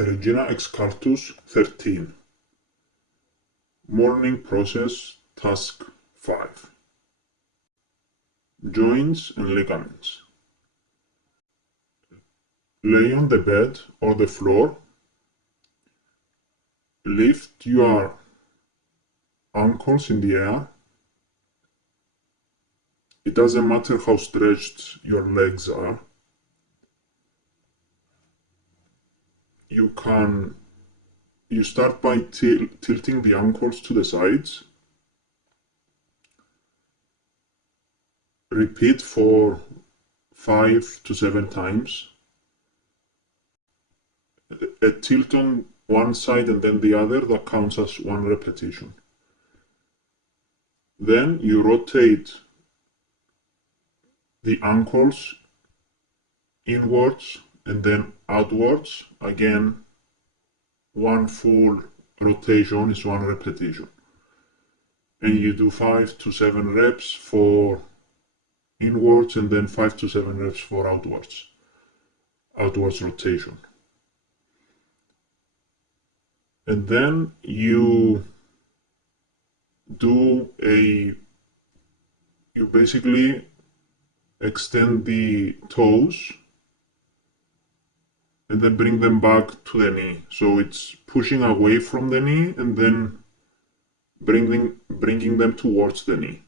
Terrigena Excultus 13. Morning process task 5. Joints and ligaments. Lay on the bed or the floor. Lift your ankles in the air. It doesn't matter how stretched your legs are. You start by tilting the ankles to the sides. Repeat for 5 to 7 times. A tilt on one side and then the other, that counts as one repetition. Then you rotate the ankles inwards and then outwards. Again, one full rotation is one repetition. And you do 5 to 7 reps for inwards and then 5 to 7 reps for outwards rotation. And then you basically extend the toes and then bring them back to the knee. So it's pushing away from the knee and then bringing them towards the knee.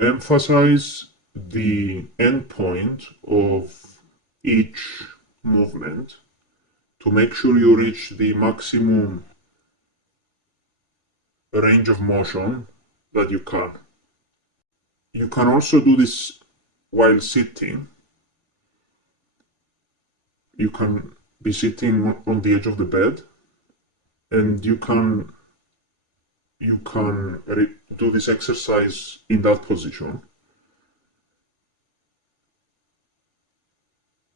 Emphasize the end point of each movement to make sure you reach the maximum range of motion that you can. You can also do this while sitting. You can be sitting on the edge of the bed, and you can do this exercise in that position.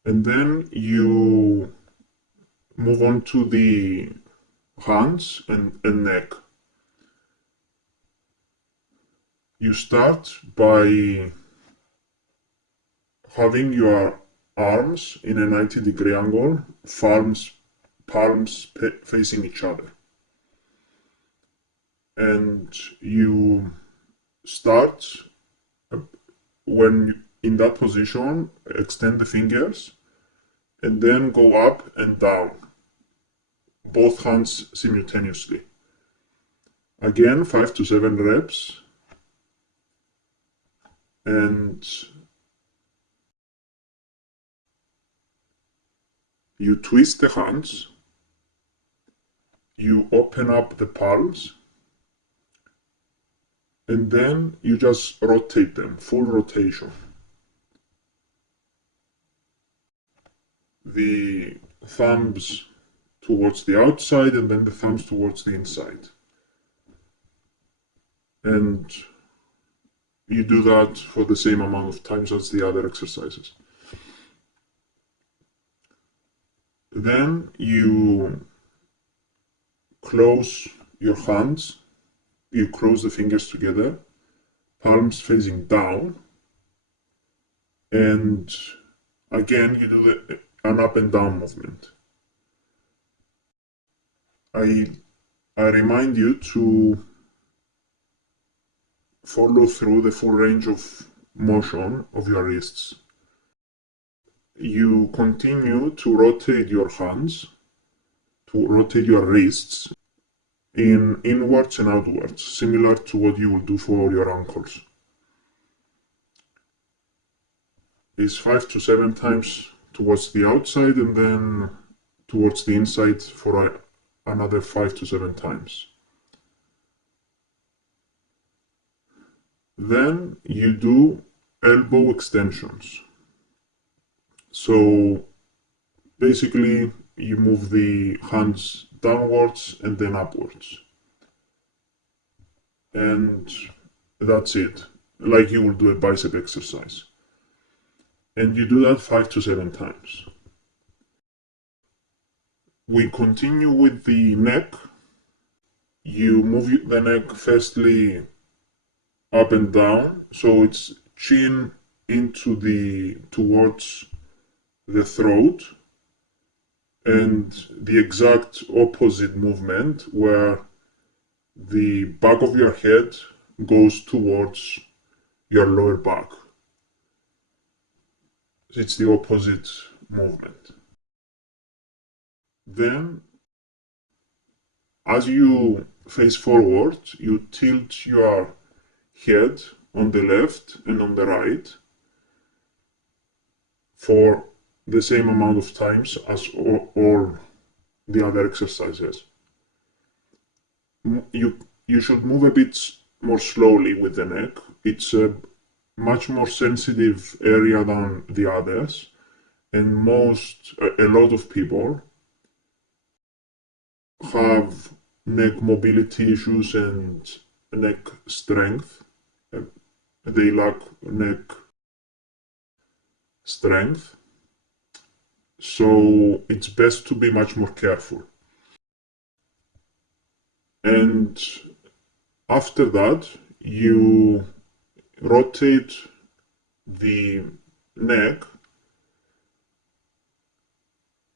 And then you move on to the hands and neck. You start by having your arms in a 90-degree angle, palms facing each other. And you start, when in that position, extend the fingers and then go up and down, both hands simultaneously. Again, 5 to 7 reps. And you twist the hands, you open up the palms, and then you just rotate them, full rotation. The thumbs towards the outside and then the thumbs towards the inside. And you do that for the same amount of times as the other exercises. Then you close your hands, you close the fingers together, palms facing down, and again you do an up and down movement. I remind you to follow through the full range of motion of your wrists. You continue to rotate your hands, to rotate your wrists in inwards and outwards, similar to what you will do for your ankles. It's 5 to 7 times towards the outside and then towards the inside for another 5 to 7 times. Then you do elbow extensions. So basically you move the hands downwards and then upwards. And that's it, like you will do a bicep exercise. And you do that 5 to 7 times. We continue with the neck. You move the neck firstly up and down, so it's chin towards the throat, and the exact opposite movement where the back of your head goes towards your lower back. It's the opposite movement. Then, as you face forward, you tilt your head on the left and on the right for the same amount of times as all the other exercises. You should move a bit more slowly with the neck. It's a much more sensitive area than the others, and a lot of people have neck mobility issues and neck strength. They lack neck strength, so it's best to be much more careful. And after that, you rotate the neck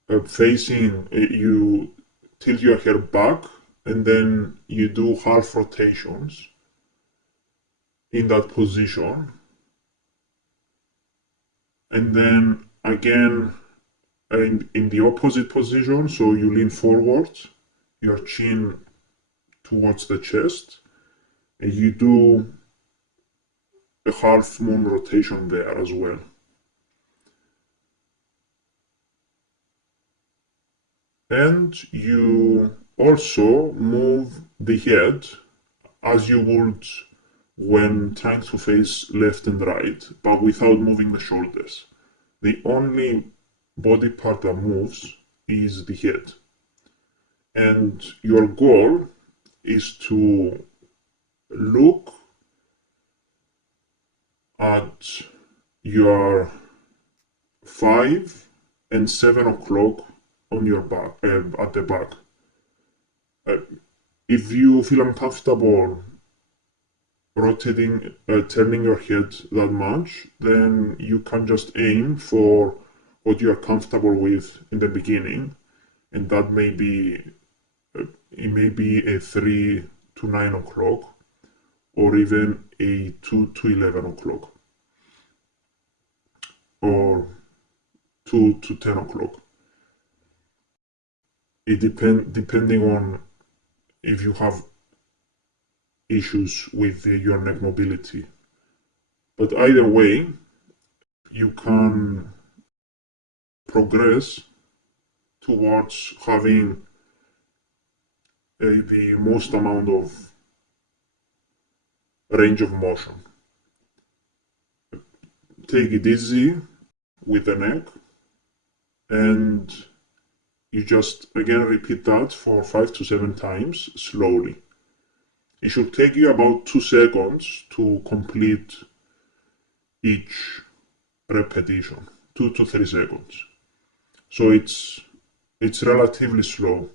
you tilt your hair back, and then you do half rotations in that position. And then again in the opposite position, so you lean forward, your chin towards the chest, and you do a half moon rotation there as well. And you also move the head as you would when trying to face left and right, but without moving the shoulders. The only body part that moves is the head. And your goal is to look at your 5 and 7 o'clock on your back, at the back. If you feel uncomfortable turning your head that much, then you can just aim for what you're comfortable with in the beginning, and that may be it may be a 3 to 9 o'clock, or even a 2 to 11 o'clock, or 2 to 10 o'clock. Depending on if you have issues with your neck mobility. But either way, you can progress towards having the most amount of range of motion. Take it easy with the neck, and you just again repeat that for 5 to 7 times slowly. It should take you about 2 seconds to complete each repetition, 2 to 3 seconds. So it's relatively slow.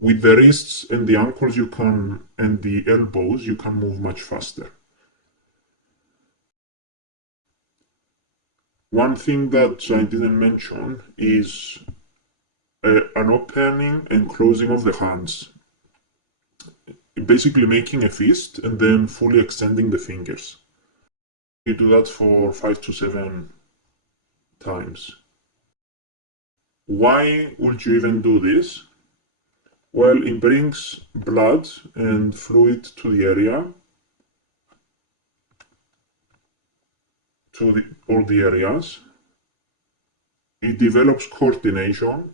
With the wrists and the ankles and the elbows, you can move much faster. One thing that I didn't mention is an opening and closing of the hands. Basically making a fist and then fully extending the fingers. You do that for 5 to 7 times. Why would you even do this? Well, it brings blood and fluid to the area, to all the areas. It develops coordination,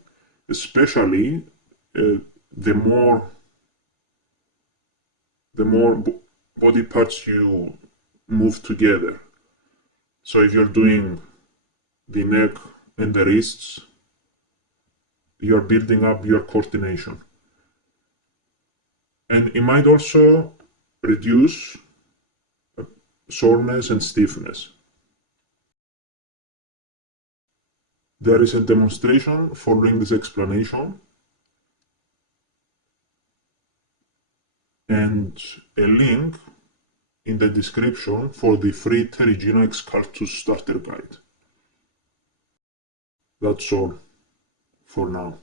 especially the more body parts you move together. So if you're doing the neck and the wrists, you're building up your coordination. And it might also reduce soreness and stiffness. There is a demonstration following this explanation, and a link in the description for the free Terrigena Excultus starter guide. That's all for now.